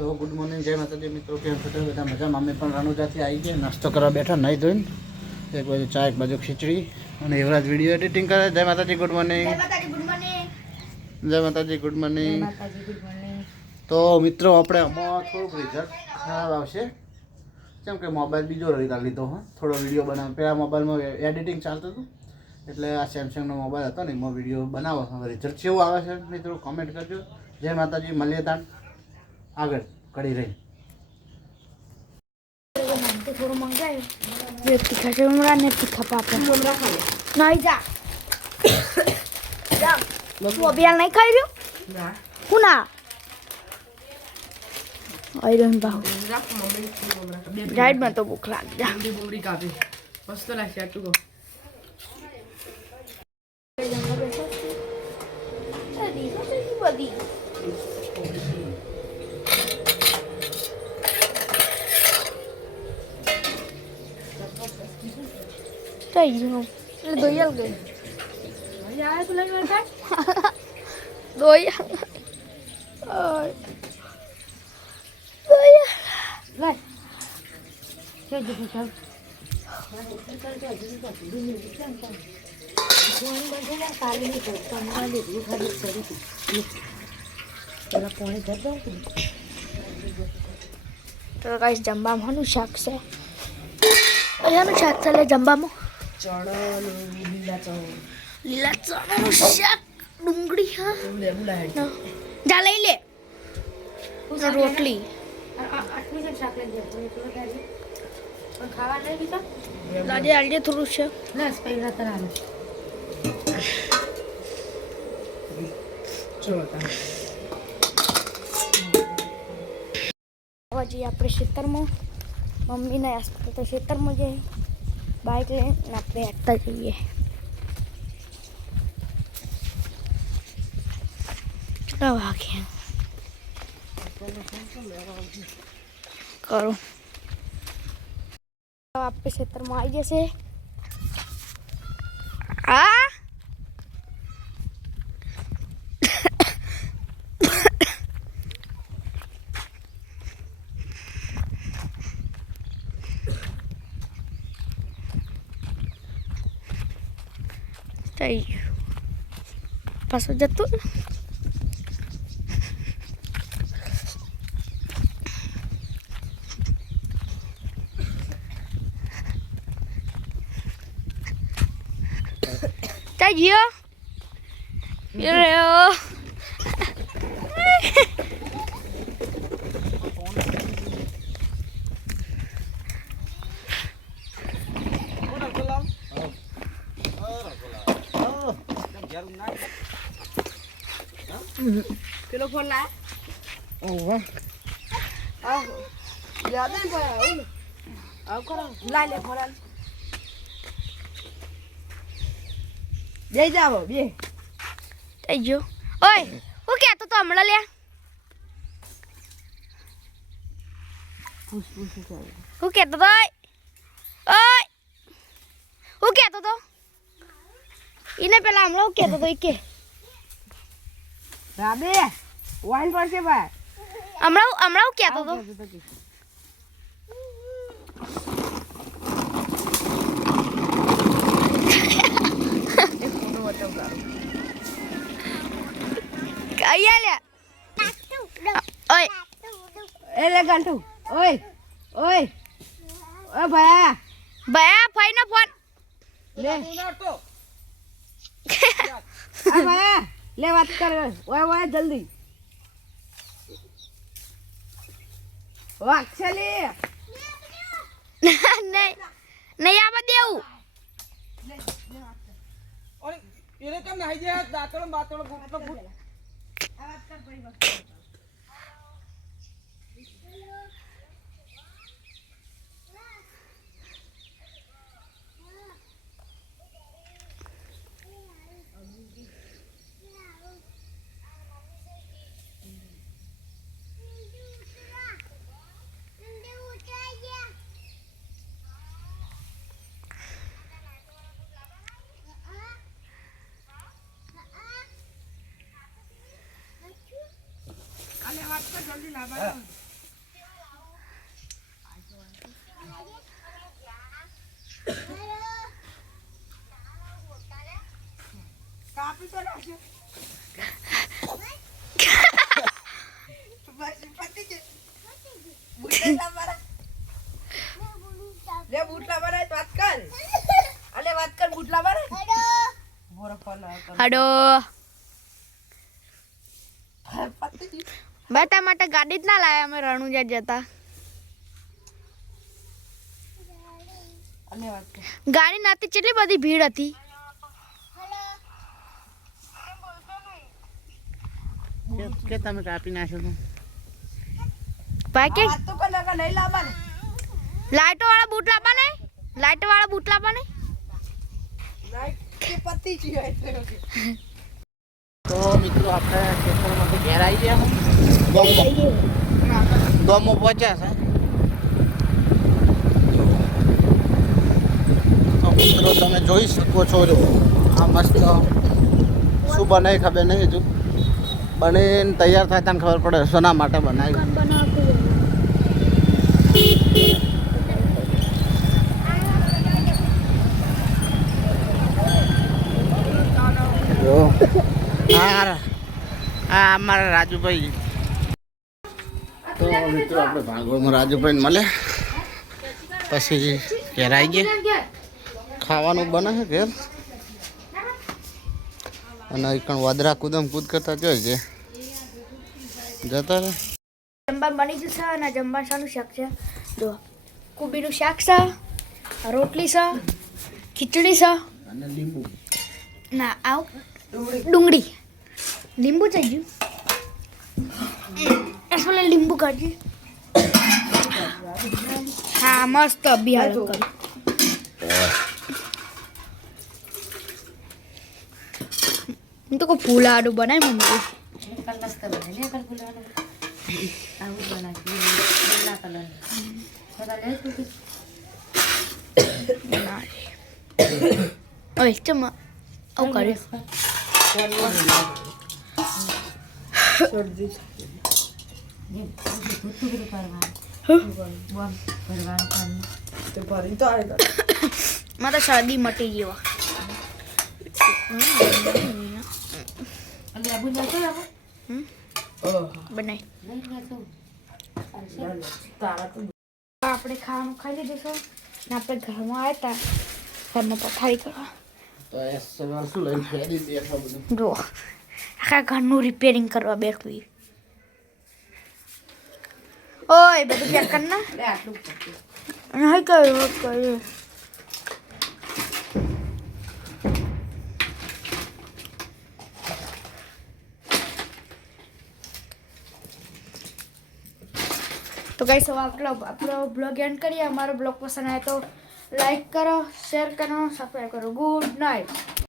તો good morning, જય માતાજી મિત્રો. કેમ છો બધા? મજામાં. અમે પણ રણુજાથી આવી ગયા, નાસ્તો કરવા બેઠા, નહીં ધોઈને. એક બાજુ ચા, એક બાજુ ખીચડી, અને યુવરાજ વિડીયો એડિટિંગ કરે. જય માતાજી, ગુડ મોર્નિંગ. જય માતાજી, ગુડ મોર્નિંગ. જય માતાજી, ગુડ મોર્નિંગ. તો મિત્રો આપણે આમાં થોડુંક રિઝલ્ટ ખરાબ આવશે, કેમ કે મોબાઈલ બીજો લીધો હા, થોડો વિડીયો બનાવ. પહેલાં મોબાઈલમાં એડિટિંગ ચાલતું હતું, એટલે આ સેમસંગનો મોબાઈલ હતો ને એમાં વિડીયો બનાવો. હવે રિઝલ્ટ કેવું આવે છે મિત્રો કોમેન્ટ કરજો. જય માતાજી, મળીએ તાણ આગળ કરી રહી. થોડું મંગાવ્યું તીખા છે ઉમરા ને તીખા પાપડ ઉમરા ખાય નહીં જા તું અભિયાન નહીં ખાઈ રહ્યું ના હું ના આયરન બાહુ રાઈડ માં તો ભૂખ લાગી જા બુંગળી કાપી મસ્ત લાગશે આટલું કહો બધી થઈ ગયું એટલે દોયાલ ગઈ યાર તું લઈ વળતા દોયાલ દોયાલ લઈ કે જ ચાલ તો ગાઈસ જમવામાં શાક છે અહીંયાનું શાક છે લે જમવામાં લીલા ચણાનું શાક ડુંગળી હા જા લઈ લે રોટલી લાજે આલજે થોડું છે હજી આપણે ખેતરમાં મમ્મીના આસપાસ તો ખેતરમાં જઈએ બાઇક લઈને આપણે હેઠતા જઈએ કેટલા વાગ્યા કરું આપણે ખેતરમાં આવી જશે હા થઈ ગયું પાછું જતું થઈ ગયો પેલો ફોન લાય ઓહો આવ યાદ નહીં પડે આવ કરો લાય લે ફોન બે જાવ બે થઈ ગયો ઓય હું કહેતો તો હમણાં લે હું કહેતો તો ઓય હું કહેતો તો એને પેલા હમણાં હું કહેતો તો એ કે રાબે વાઈન પડશે ભાઈ હમણાં હું કહેતો તો અહીંયા લે ઓય એલે ગાંઠુ ઓય ઓય ઓ ભયા ફાઈ નો ફોન લે આ ભયા લે વાત કર ઓય ઓય જલ્દી વાક્ષલી નહીં આવા દેવું ઓય એને કેમ નાઈ જાય દાતળો બાતળો ફૂટનો ફૂટ આ વાત કર ભાઈ બસ જલ્દી લાવવા કાપી તો નાખજો. બસ પતી ગયું. બુટલા મારા. લે બુટલા મારા વાત કર. અલે વાત કર બુટલા મારા. બોરો ફોન આવ્યો. હાડો પતી ગયું. બેટા માટે ગાડી જ ના લાયા અમે રણુજા જતા. અલે વાત કર. ગાડી નાતી કેટલી બધી ભીડ હતી. કે તમે કાપી નાખ્યો તો ભાઈ કે વાત તો કર નકા નહીં લાવવાને. લાઈટો વાળા બૂટ લાવવા ને, લાઈટો વાળા બૂટ લાવવા ને. નાઈટ કે પતી ગયું એટલે. તો મિત્રો આપણે ખેતરમાંથી ઘેર આવી ગયા ગમો પહોંચ્યા છે. તો મિત્રો તમે જોઈ શકો છો આ મસ્ત શું બનાવી ખબર નહીં હજુ બનીને તૈયાર થાય તને ખબર પડે શેના માટે બનાવી. જો આ અમારા રાજુભાઈ. તો મિત્રો આપણે ભાગોળમાં રાજુભાઈને મળે પછી ઘેર આવી ગયા. ખાવાનું બને છે ઘેર અને એકણ વાદરા કૂદમ કૂદ કરતા જોઈ છે જતા રહે. જમવાનું બની જશે અને જમવાનું શાનું શાક છે જો કોબીનું શાક છે, રોટલી છે, ખીચડી છે અને લીંબુ ના આવ ડુંગળી લીંબુ થઈ ગયું. એસલે લીંબુ કાઢી. હા મસ્ત બિહાર કરી. હું તો કોઈ ફૂલ આડું બનાવી મમ્મી. ઓય ચમ આવું કર્યું. તો ભરી તો આવે. મારે શરદી મટી ગયો. બનાય આપણે ખાવાનું ખાઈ લીધું છે ને આપણે ઘરમાં આવ્યા હતા ઘરમાં પથારી કરવા. તો એ સવાલ શું લઈને ફેરી બેઠા બધું. જો આખા ઘરનું રિપેરિંગ કરવા બેઠું. ઓય બધું પેક કર ના. લે આટલું પતી. નહીં કર્યું. તો ગાઈસ હવે આપણો બ્લોગ એન્ડ કરીએ. અમારો બ્લોગ પસંદ આવે તો લાઈક કરો, શેર કરો, સબસ્ક્રાઈબ કરો. Good night.